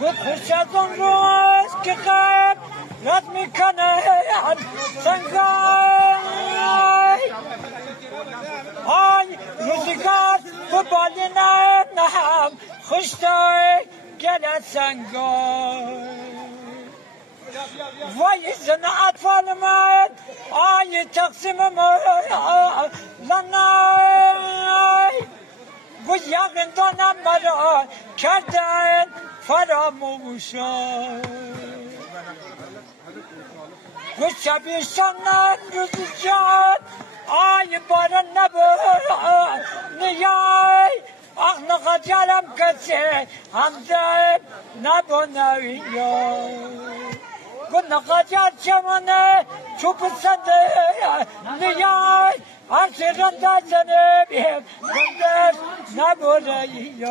گفت خوش از اون روز که قبل رد میکنه سنگای آی روزگار و بالی نم خوش دای گلت سنگای وای زن اطفال من آی تقسیم لنای و یقین دانم مرا کردن فراموشان و شبیشانم روزی جان آی باران نبود نیای آخ نخجالم کسی همزه نبونوی گل نخجال چمانه چوب سنده نیای هرچی رنده زنه بیم گندش نبونوی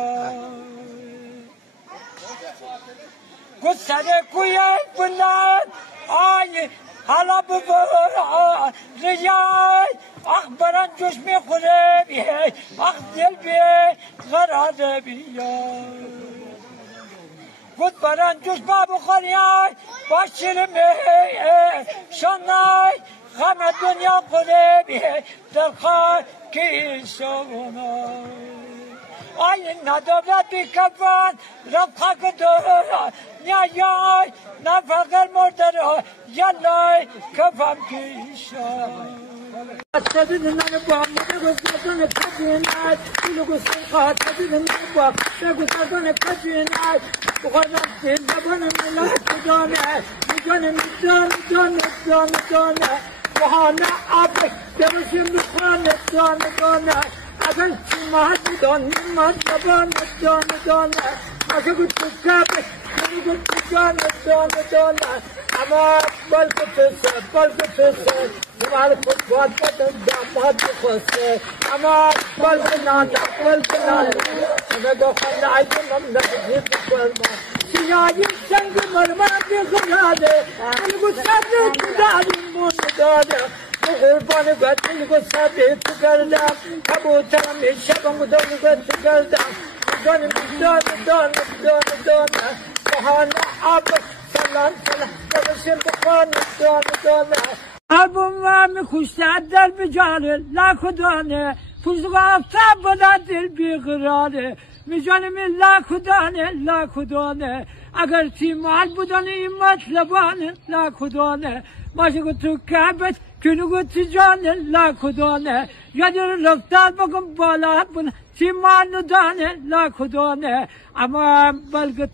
گل سر کویه بلند آی حالا ببر ریای آخ بران جوش میخوره بیه آخ دل بیه غراره بیه گود بران جوش با بخوریای با شیر میه شانای غم دنیا خوره بیه در خاکی شونای آی ندارد بی کفان رفقه کدورا نیای نفقر مردرا یلای کفم پیشای تبین من با مدگوزدن کبینات کلوگوسخات تبین من با مدگوزدن کبینات بخورم زبان ملت دانه دانه بهانه آب دمشیم بخوانه دانه اگر چیمات دانی من زبان دانه اگر گوشت کبه گوشت دانه اما بالکل نمال خود باد داماد خوسته اما بالکل نگو خنده ایدونم نگید فرما سیایی سنگ مرمر بخیاده کلگو سبت داری مون داده قربان بدل کو سبت کردم کبوترم شبم دون گت کردم دان بهانه آب سلام دمشیم بخوان دانه آلبوم میخوشتر در بجاره لاکو دانه پوزگاه افتاب بدا دل بیقراره میجانم لاکو دانه اگر تیمال بودن این مطلبانه لاکو دانه ماشه که تو کبت کنو گوتی جانه لاکو دانه یادی رو رفتار بکن بالا بنا تیمال دانه لاکو دانه اما بلکه